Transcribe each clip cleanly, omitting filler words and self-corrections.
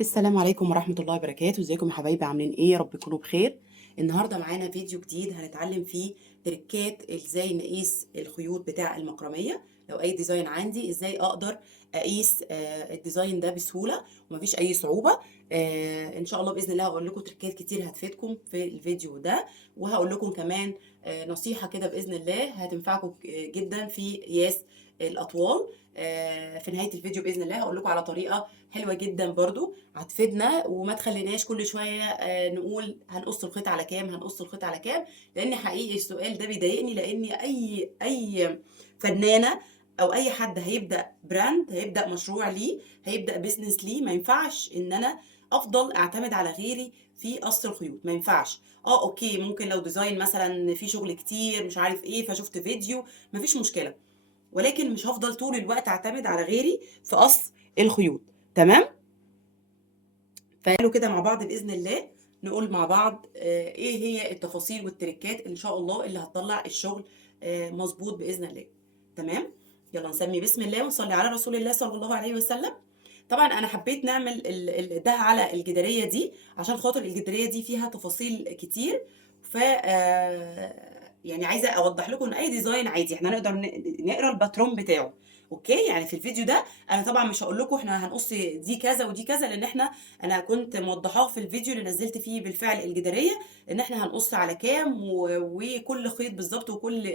السلام عليكم ورحمة الله وبركاته. ازيكم يا حبايبي؟ عاملين ايه؟ يا رب تكونوا بخير. النهارده معانا فيديو جديد هنتعلم فيه تريكات ازاي نقيس الخيوط بتاع المكرمية. لو اي ديزاين عندي ازاي اقدر اقيس الديزاين ده بسهولة ومفيش اي صعوبة. ان شاء الله باذن الله هقول لكم تريكات كتير هتفيدكم في الفيديو ده، وهقول لكم كمان نصيحة كده باذن الله هتنفعكم جدا في قياس الاطوال. في نهاية الفيديو باذن الله هقول لكم على طريقة حلوة جدا برضو هتفيدنا، وما تخليناش كل شوية نقول هنقص الخيط على كام، هنقص الخيط على كام. لان حقيقي السؤال ده بيضايقني، لان اي فنانة او اي حد هيبدأ براند، هيبدأ مشروع ليه، هيبدأ بيزنس ليه، ما ينفعش ان انا افضل اعتمد على غيري في قص الخيوط. ما ينفعش. اوكي، ممكن لو ديزاين مثلا في شغل كتير مش عارف ايه فشفت فيديو مفيش مشكلة، ولكن مش هفضل طول الوقت اعتمد على غيري في قص الخيوط. تمام؟ فقالوا كده مع بعض بإذن الله نقول مع بعض ايه هي التفاصيل والتركات ان شاء الله اللي هتطلع الشغل مظبوط بإذن الله. تمام؟ يلا نسمي بسم الله ونصلي على رسول الله صلى الله عليه وسلم. طبعا انا حبيت نعمل ده على الجدارية دي عشان خاطر الجدارية دي فيها تفاصيل كتير. ف يعني عايزه اوضح لكم ان اي ديزاين عادي احنا نقدر نقرا الباترون بتاعه. اوكي، يعني في الفيديو ده انا طبعا مش هقول لكم احنا هنقص دي كذا ودي كذا، لان انا كنت موضحاه في الفيديو اللي نزلت فيه بالفعل الجداريه ان احنا هنقص على كام وكل خيط بالظبط، وكل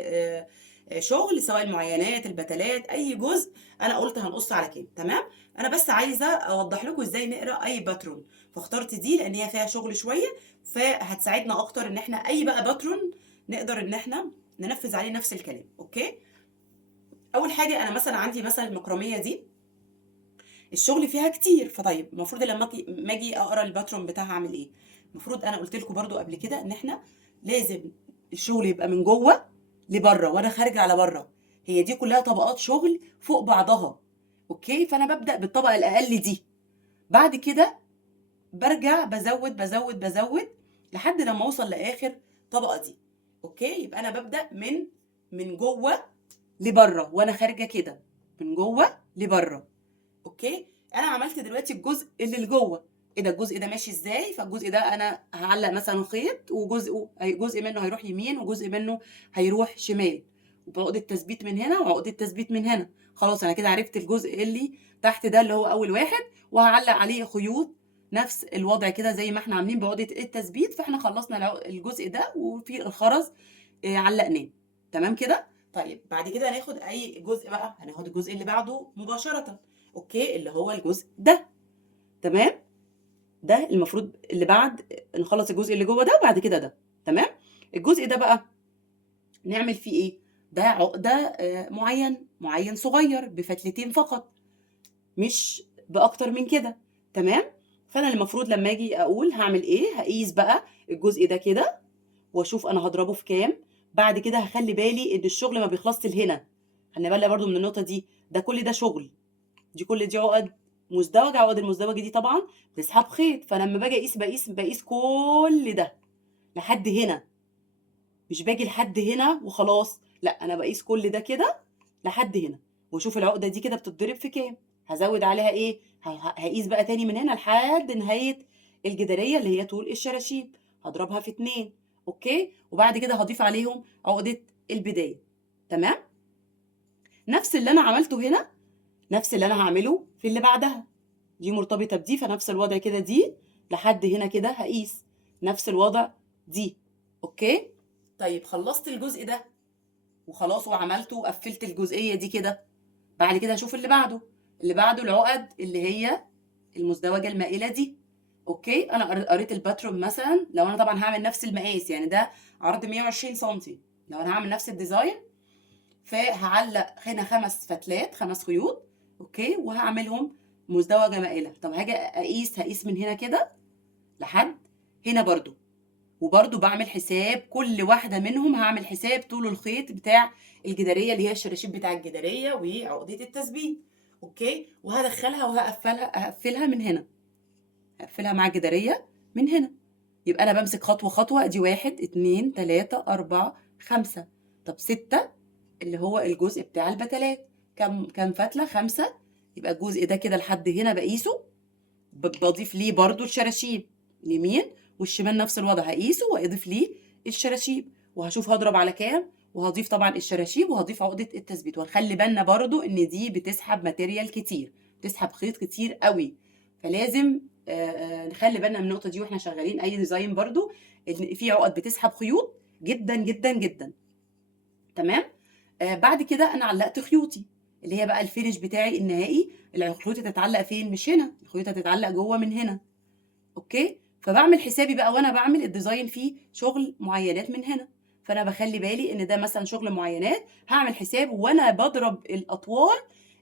شغل سواء المعينات البتلات اي جزء انا قلت هنقص على كام. تمام؟ انا بس عايزه اوضح لكم ازاي نقرا اي باترون، فاخترت دي لان هي فيها شغل شويه، فهتساعدنا اكتر ان احنا اي بقى باترون نقدر ان احنا ننفذ عليه نفس الكلام. اوكي، اول حاجه انا مثلا عندي مثلا المكرميه دي الشغل فيها كتير، فطيب المفروض لما ما اجي اقرا الباترون بتاعها اعمل ايه؟ المفروض انا قلت لكم برضو قبل كده ان احنا لازم الشغل يبقى من جوه لبره وانا خارجه على بره. هي دي كلها طبقات شغل فوق بعضها. اوكي، فانا ببدا بالطبقه الاقل دي، بعد كده برجع بزود لحد لما اوصل لاخر طبقه دي. اوكي، يبقى انا ببدا من جوه لبره وانا خارجه كده، من جوه لبره. اوكي، انا عملت دلوقتي الجزء اللي لجوه. ايه ده؟ الجزء ده ماشي ازاي؟ فالجزء ده انا هعلق مثلا خيط، جزء منه هيروح يمين وجزء منه هيروح شمال، وعقدة تثبيت من هنا وعقدة تثبيت من هنا. خلاص انا كده عرفت الجزء اللي تحت ده اللي هو اول واحد، وهعلق عليه خيوط نفس الوضع كده زي ما احنا عاملين بعقدة التثبيت. فاحنا خلصنا الجزء ده وفي الخرز علقناه. تمام كده؟ طيب بعد كده هناخد اي جزء بقى، هناخد الجزء اللي بعده مباشرة. اوكي، اللي هو الجزء ده. تمام؟ ده المفروض اللي بعد نخلص الجزء اللي جوه ده وبعد كده ده. تمام؟ الجزء ده بقى نعمل فيه ايه؟ ده عقدة معين صغير بفتلتين فقط، مش باكتر من كده. تمام؟ فانا المفروض لما اجي اقول هعمل ايه، هقيس بقى الجزء ده كده واشوف انا هضربه في كام. بعد كده هخلي بالي ان الشغل ما بيخلصش لهنا، خلي بالي برضو من النقطة دي. ده كل ده شغل، كل دي عقد مزدوجة. عقد المزدوجة دي طبعا بتسحب خيط، فلما باجي اقيس بقيس كل ده لحد هنا، مش باجي لحد هنا وخلاص، لا انا بقيس كل ده كده لحد هنا، واشوف العقدة دي كده بتتضرب في كام، هزود عليها ايه، هقيس بقى تاني من هنا لحد نهاية الجدارية اللي هي طول الشراشيب، هضربها في 2. اوكي، وبعد كده هضيف عليهم عقدة البداية. تمام؟ نفس اللي انا عملته هنا نفس اللي انا هعمله في اللي بعدها، دي مرتبطة بدي، فنفس الوضع كده دي لحد هنا كده هقيس نفس الوضع دي. اوكي، طيب خلصت الجزء ده وخلاص وعملته وقفلت الجزئية دي كده، بعد كده هشوف اللي بعده. اللي بعده العقد اللي هي المزدوجة المائلة دي. اوكي، انا قريت الباترون مثلا، لو انا طبعا هعمل نفس المقاس، يعني ده عرض 120 سنتي، لو انا هعمل نفس الديزاين فهعلق هنا 5 فتلات 5 خيوط. اوكي، وهعملهم مزدوجة مائلة. طب هاجي هقيس من هنا كده لحد هنا برضو، وبرضو بعمل حساب كل واحدة منهم، هعمل حساب طول الخيط بتاع الجدارية اللي هي الشراشيب بتاع الجدارية وعقدة التثبيت. اوكي، وهدخلها هقفلها من هنا، هقفلها مع الجدارية من هنا. يبقى انا بمسك خطوة خطوة، ادي 1 2 3 4 5. طب 6 اللي هو الجزء بتاع البتلات، كم فتلة؟ 5. يبقى الجزء ده كده لحد هنا بقيسه، بضيف ليه برضو الشراشيب اليمين والشمال نفس الوضع، هقيسه واضيف ليه الشراشيب وهشوف هضرب على كام، وهضيف طبعا الشراشيب وهضيف عقدة التثبيت. ونخلي بالنا برضو ان دي بتسحب ماتيريال كتير، بتسحب خيط كتير قوي، فلازم نخلي بالنا من النقطة دي واحنا شغالين اي ديزاين برضو، ان في عقد بتسحب خيوط جدا جدا جدا. تمام. بعد كده انا علقت خيوطي اللي هي بقى الفينش بتاعي النهائي. الخيوط هتتعلق فين؟ مش هنا، الخيوط هتتعلق جوه من هنا. اوكي. فبعمل حسابي بقى وانا بعمل الديزاين فيه شغل معينات من هنا، فانا بخلي بالي ان ده مثلا شغل معينات، هعمل حساب وانا بضرب الاطوال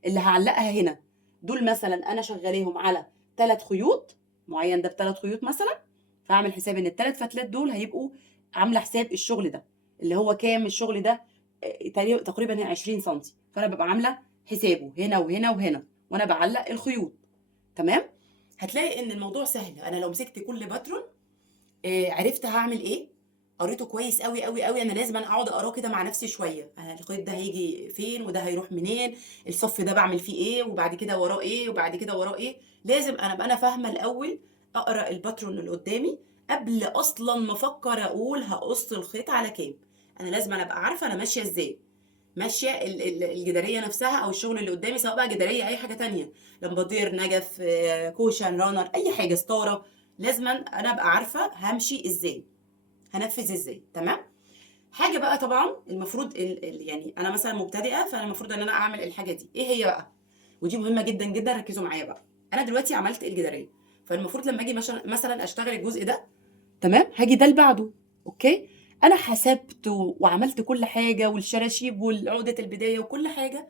اللي هعلقها هنا. دول مثلا انا شغاليهم على 3 خيوط معين، ده ب3 خيوط مثلا، فاعمل حساب ان ال3 فتلات دول هيبقوا عامله حساب الشغل ده اللي هو كام. الشغل ده تقريبا 20 سم، فانا ببقى عامله حسابه هنا وهنا وهنا وانا بعلق الخيوط. تمام. هتلاقي ان الموضوع سهل. انا لو مسكت كل باترون عرفت هعمل ايه، قريته كويس قوي قوي قوي. انا لازم اقعد اقراه كده مع نفسي شويه، الخيط ده هيجي فين وده هيروح منين، الصف ده بعمل فيه ايه وبعد كده وراه ايه وبعد كده وراه ايه. لازم انا ابقى انا فاهمه الاول، اقرا الباترون اللي قدامي قبل اصلا ما افكر اقول هقص الخيط على كام. انا لازم انا ابقى عارفه انا ماشيه ازاي، ماشيه الجداريه نفسها او الشغل اللي قدامي، سواء بقى جداريه اي حاجه تانية، لمبادير، نجف، كوشن، رانر، اي حاجه، ستاره. لازم انا ابقى عارفه همشي ازاي، هنفذ ازاي. تمام. حاجه بقى طبعا المفروض يعني انا مثلا مبتدئه، فانا المفروض ان انا اعمل الحاجه دي ايه هي بقى، ودي مهمه جدا جدا، ركزوا معايا بقى. انا دلوقتي عملت الجداريه، فالمفروض لما اجي مثلا اشتغل الجزء ده، تمام، هاجي ده اللي بعده. اوكي. انا حسبت وعملت كل حاجه والشراشيب والعقده البدايه وكل حاجه.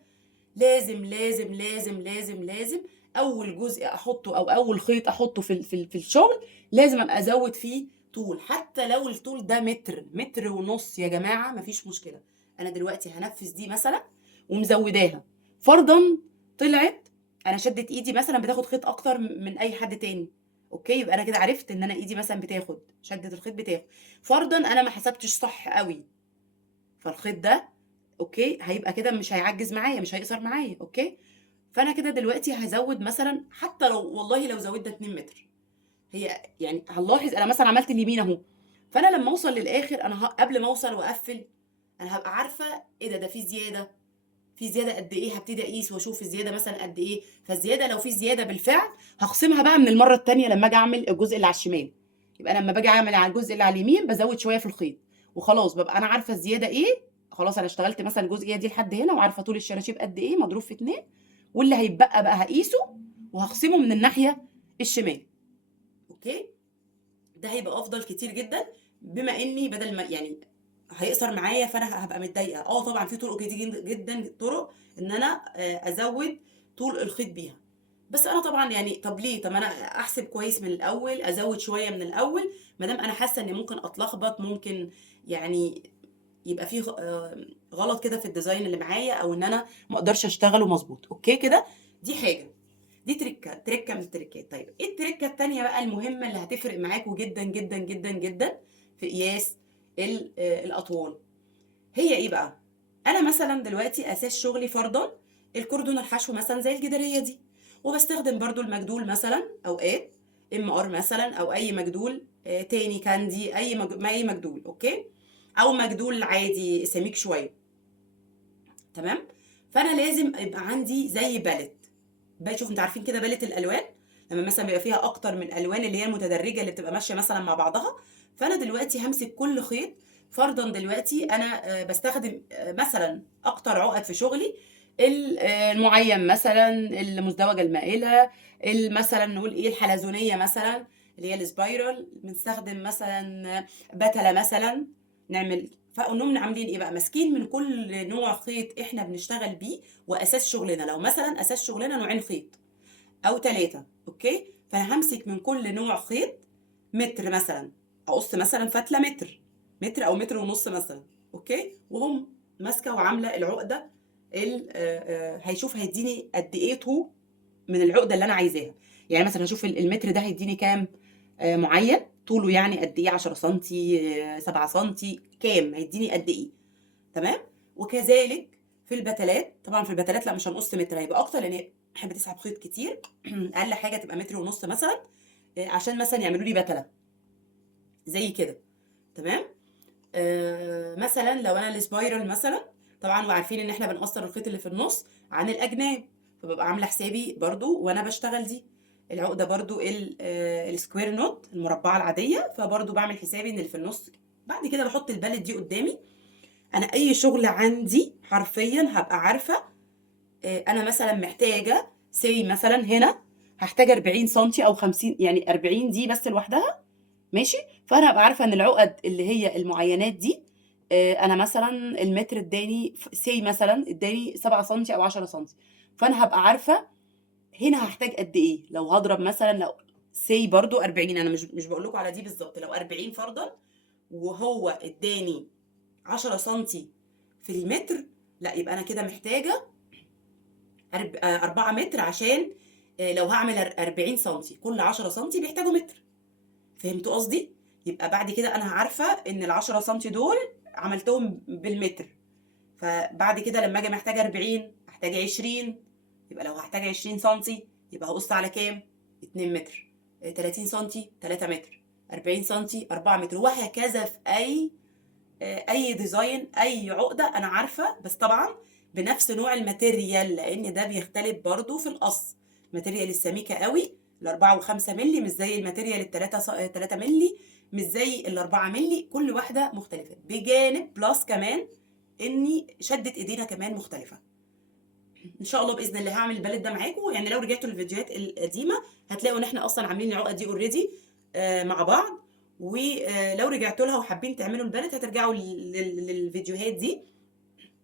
لازم لازم لازم لازم لازم اول جزء احطه او اول خيط احطه في الشغل، لازم ابقى ازود فيه طول. حتى لو الطول ده متر، متر ونص يا جماعه مفيش مشكله. انا دلوقتي هنفذ دي مثلا ومزوداها، فرضا طلعت انا شدت ايدي مثلا بتاخد خيط اكتر من اي حد تاني. اوكي، يبقى انا كده عرفت ان انا ايدي مثلا بتاخد شدة الخيط بتاخد. فرضا انا ما حسبتش صح قوي، فالخيط ده اوكي هيبقى كده مش هيعجز معايا، مش هيقصر معايا. اوكي. فانا كده دلوقتي هزود مثلا، حتى لو والله لو زودنا 2 متر، هي يعني هنلاحظ انا مثلا عملت اليمين اهو، فانا لما اوصل للاخر انا قبل ما اوصل واقفل انا هبقى عارفه ايه ده في زياده، في زياده قد ايه، هبتدي اقيس واشوف الزياده مثلا قد ايه. فالزياده لو في زياده بالفعل هخصمها بقى من المره الثانيه لما اجي اعمل الجزء اللي على الشمال. يبقى أنا لما باجي اعمل على الجزء اللي على اليمين بزود شويه في الخيط وخلاص، ببقى انا عارفه الزياده ايه. خلاص انا اشتغلت مثلا الجزئيه دي لحد هنا وعارفه طول الشراشيب قد ايه مضروب في 2، واللي هيتبقى بقى هقيسه وهخصمه من الناحيه الشمال. اوكي. ده هيبقى افضل كتير جدا، بما اني بدل ما يعني هيقصر معايا فانا هبقى متضايقه. طبعا في طرق كتير جدا، طرق ان انا ازود طول الخيط بيها، بس انا طبعا يعني طب ليه، طب انا احسب كويس من الاول، ازود شويه من الاول، ما دام انا حاسه اني ممكن اتلخبط، ممكن يعني يبقى فيه غلط كده في الديزاين اللي معايا، او ان انا ما اقدرش اشتغله مظبوط. اوكي كده. دي حاجه، دي تركه من التركات. طيب ايه التركه التانيه بقى المهمه اللي هتفرق معاكوا جدا جدا جدا جدا في قياس الاطوال؟ هي ايه بقى؟ انا مثلا دلوقتي اساس شغلي فرضا الكوردون الحشو مثلا زي الجداريه دي، وبستخدم برضو المجدول مثلا اوقات ار مثلا، او اي مجدول تاني كاندي، اي مجدول. اوكي. او مجدول عادي سميك شويه. تمام. فانا لازم يبقى عندي زي باليت بقى. شوف انتوا عارفين كده باليت الالوان لما مثلا بيبقى فيها اكتر من الوان اللي هي المتدرجه اللي بتبقى ماشيه مثلا مع بعضها. فانا دلوقتي همسك كل خيط، فرضا دلوقتي انا بستخدم مثلا اكتر عقد في شغلي المعين مثلا المزدوجه المائله، مثلا نقول ايه الحلزونيه مثلا اللي هي السبايرال، بنستخدم مثلا بتله مثلا. نعمل فقلنا عاملين ايه بقى، ماسكين من كل نوع خيط احنا بنشتغل بيه واساس شغلنا. لو مثلا اساس شغلنا نوعين خيط او 3، اوكي، فانا همسك من كل نوع خيط متر مثلا، اقص مثلا فتله متر، متر او متر ونص مثلا. اوكي. وهم ماسكه وعامله العقده هيشوف هيديني قد ايه طول من العقده اللي انا عايزاها. يعني مثلا هشوف المتر ده هيديني كام معين طوله، يعني قد ايه، 10 سنتي 7 سنتي كام، هيديني قد ايه. تمام. وكذلك في البتلات، طبعا في البتلات لا مش هنقص متر، هيبقى اكتر لان تحب تسحب خيط كتير اقل حاجه تبقى متر ونص مثلا، عشان مثلا يعملوا لي بتله زي كده. تمام. مثلا لو انا السبايرال مثلا، طبعا وعارفين ان احنا بنقصر الخيط اللي في النص عن الاجناب، فببقى عامله حسابي برضو وانا بشتغل دي. العقده برضو السكوير نوت المربعه العاديه، فبرضو بعمل حسابي ان اللي في النص. بعد كده بحط البالت دي قدامي. انا اي شغل عندي حرفيا هبقى عارفه انا مثلا محتاجه مثلا هنا هحتاج 40 سنتي او 50، يعني 40 دي بس لوحدها ماشي. فانا هبقى عارفه ان العقد اللي هي المعينات دي انا مثلا المتر اداني مثلا اداني 7 سنتي او 10 سنتي، فانا هبقى عارفه هنا هحتاج قد ايه. لو هضرب مثلا لو برضو 40، انا مش بقول لكم على دي بالظبط، لو 40 فرضا وهو اداني 10 سنتي في المتر، لا يبقى انا كده محتاجه 4 متر، عشان لو هعمل 40 سنتي كل 10 سنتي بيحتاجوا متر. فهمتوا قصدي؟ يبقى بعد كده انا عارفه ان ال10 سنتي دول عملتهم بالمتر، فبعد كده لما اجي محتاجه 40 هحتاج 20، يبقى لو هحتاج 20 سنتي يبقى هقص على كام؟ 2 متر. 30 سنتي 3 متر. 40 سنتي 4 متر، وهكذا في اي ديزاين اي عقده انا عارفه. بس طبعا بنفس نوع الماتيريال، لان ده بيختلف برضو في القص. الماتيريال السميكه قوي ال4 و5 مللي مش زي الماتيريال ال3 مللي، مش زي ال4 مللي، كل واحده مختلفه. بجانب بلس كمان اني شده ايدينا كمان مختلفه. ان شاء الله باذن الله هعمل البالت ده معاكم. يعني لو رجعتوا للفيديوهات القديمه هتلاقوا ان احنا اصلا عاملين العقد دي اوريدي مع بعض. ولو رجعتوا لها وحابين تعملوا البالت هترجعوا للفيديوهات دي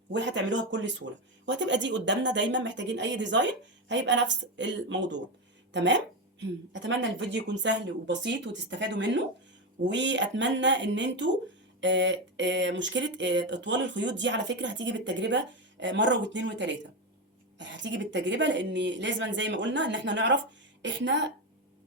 وهتعملوها بكل سهوله، وهتبقى دي قدامنا دايما. محتاجين اي ديزاين هيبقى نفس الموضوع. تمام. اتمنى الفيديو يكون سهل وبسيط وتستفادوا منه، واتمنى ان انتوا مشكله اطوال الخيوط دي على فكره هتيجي بالتجربه مره واثنين وثلاثه. هتيجي بالتجربه، لان لازم زي ما قلنا ان احنا نعرف احنا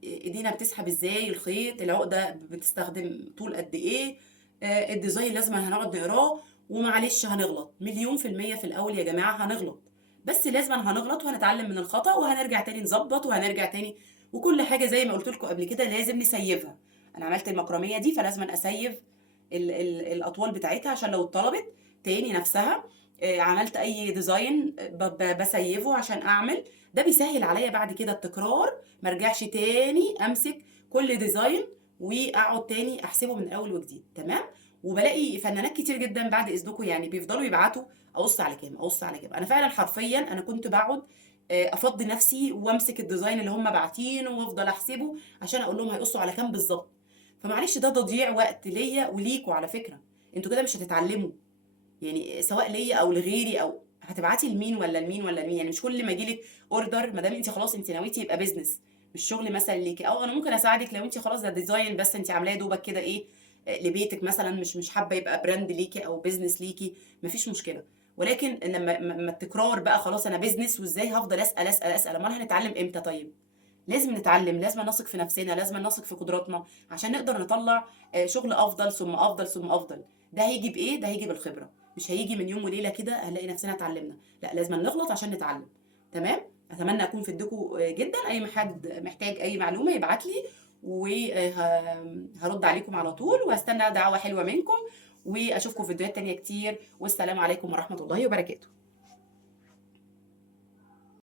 ايدينا بتسحب ازاي الخيط، العقده بتستخدم طول قد ايه، الديزاين لازم هنقعد نقراه. ومعلش هنغلط مليون في المية في الاول يا جماعه، هنغلط، بس لازم هنغلط وهنتعلم من الخطأ وهنرجع تاني نظبط وهنرجع تاني. وكل حاجه زي ما قلت لكم قبل كده لازم نسيفها. انا عملت المكرميه دي فلازم اسيف الاطوال بتاعتها عشان لو اتطلبت تاني نفسها. عملت اي ديزاين بسيفه عشان اعمل ده، بيسهل عليا بعد كده التكرار، ما ارجعش تاني امسك كل ديزاين واقعد تاني احسبه من اول وجديد. تمام. وبلاقي فنانات كتير جدا بعد اذنكم يعني بيفضلوا يبعتوا اقص على كام اقص على كام. انا فعلا حرفيا انا كنت بقعد افضي نفسي وامسك الديزاين اللي هم باعتينه وافضل احسبه عشان اقول لهم هيقصوا على كام بالظبط. فمعلش ده تضييع وقت ليا وليكوا على فكره. انتوا كده مش هتتعلموا، يعني سواء ليا او لغيري، او هتبعتي لمين ولا لمين ولا لمين. يعني مش كل ما يجيلك اوردر ما دام انت خلاص انت نويتي يبقى بيزنس مش شغل مثلا ليكي، او انا ممكن اساعدك لو انت خلاص ده ديزاين بس انت عاملاه دوبك كده ايه لبيتك مثلا، مش حابه يبقى براند ليكي او بيزنس ليكي، مفيش مشكله. ولكن لما التكرار بقى خلاص انا بيزنس، وازاي هفضل اسال اسال اسال؟ امال هنتعلم امتى طيب؟ لازم نتعلم، لازم نثق في نفسنا، لازم نثق في قدراتنا عشان نقدر نطلع شغل افضل ثم افضل ثم افضل. ده هيجي بايه؟ ده هيجي بالخبره، مش هيجي من يوم وليله كده هنلاقي نفسنا اتعلمنا. لا لازم نغلط عشان نتعلم. تمام. اتمنى اكون فدتكم جدا. اي حد محتاج اي معلومه يبعت لي وهرد عليكم على طول، وهستنى دعوه حلوه منكم، واشوفكم في فيديوهات تانية كتير. والسلام عليكم ورحمه الله وبركاته.